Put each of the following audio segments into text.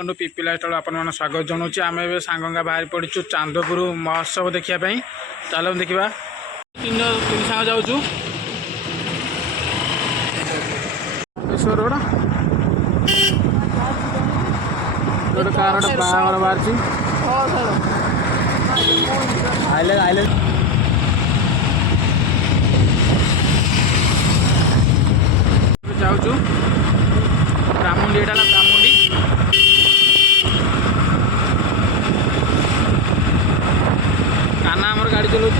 welcome to PP lifestyle आपन स्वागत जनाऊँ आम ए सांगा बाहर पड़ू चांदपुर महोत्सव देखापी चलो देखा तीन सांग जाऊँ रोड गोटे कार गोटे बाहर बाहर आइले आइले जाऊँ ब्राह्मणी एटा ब्राह्मणी काना आमर गाड़ी चलाऊ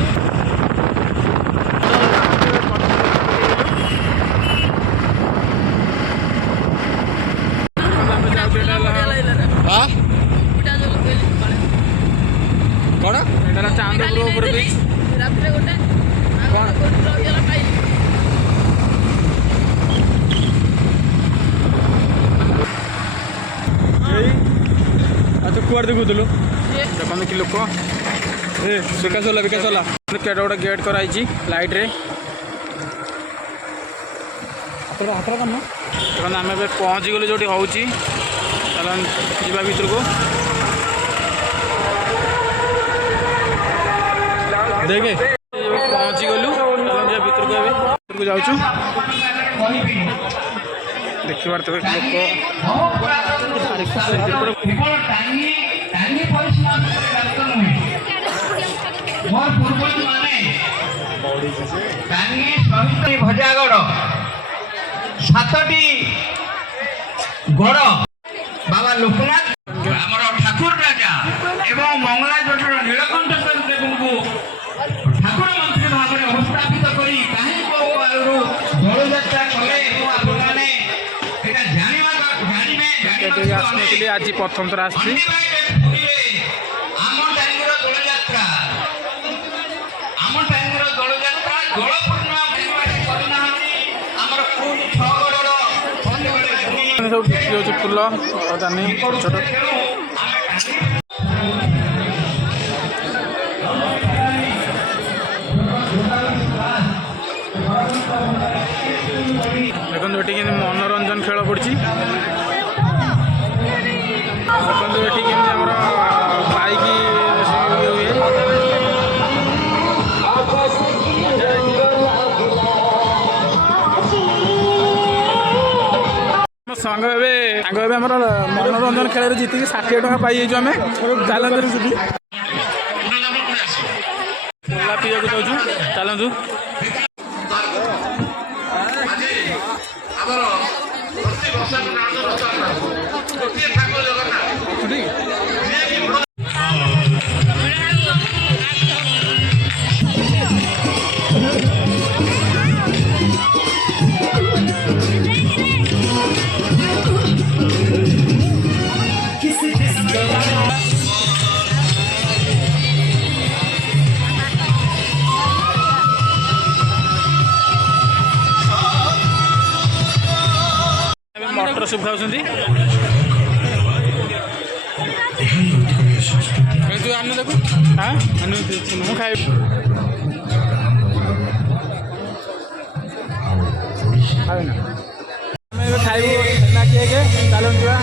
कौन एटा चांदपुर अच्छा कुआर देखुलु देखते कि लोक विकास होला केटा गोटे गेट कराई लाइट रे हाथ कम देखो आम ए पहुँची गलु जो हूँ चल जा भर को देखे पहुँची गलु चल जा भर को जाऊँ देखिए तो भजागढ़ 7टी गढ़ बाबा लोकनाथ ठाकुर राजा एवं मंगला जठर नीलकंठ देव को ठाकुर मंत्री भाव में अवस्थापित कर दल यात्रा कले आज प्रथम थर आम सब बिक्री फूल दानी छोट देखते ये मनोरंजन खेल पड़ी देखते ये बाइक सांग मनोरंजन खेल जीत 60 टका पाई आम जालंधर सुधी कोला पीवा जाऊँ चलतु मटर सूप खाऊ तू आनु देखु हाँ मुझे खाई खाइबू किए चलो जा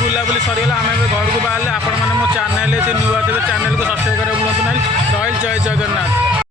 बुलाबुली सरीगला